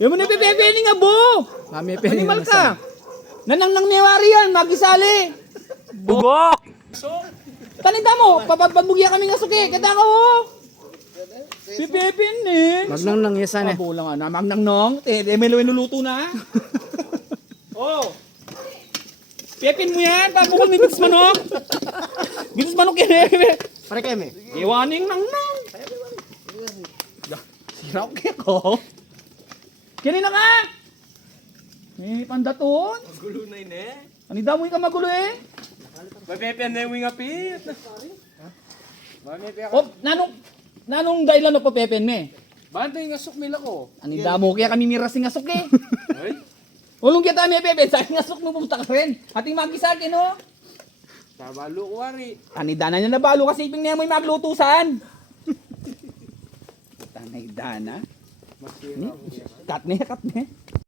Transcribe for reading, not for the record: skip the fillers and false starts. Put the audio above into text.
Yung mo na pepepening nga bo. Mami pening Animal ka. Nanang niwari yan, magisali. Bugok! Tanita mo, papagbugya kami nga suki. Kada ka mo. Pepepening. Magnang nang yasan eh. Mabulang nga na, magnang-nong. Melo nuluto na. Oh. Pepin mo yan, tapos mo ni Bitis Manok. Bitis Manok yan eh. Pare kayo me. Iwaning nang. Sira ko. Kini na nga. May pandaton. Magulo na yun eh. Anida mo ka magulo eh. Mapepen na yung wing apit. O, nanong dahilan no pa pepen me? Bando yung asok nila ko. Anida mo kaya kami mirasing asok eh. Ay, Ulong kita may pepen, sa aking asok mo pumunta ka rin. Ating magisakin no. sabalo ko wari. Anida na niya nabalo kasi iping niya mo'y maglutusan. Tanay dana. Masira ko siya. Kat ne.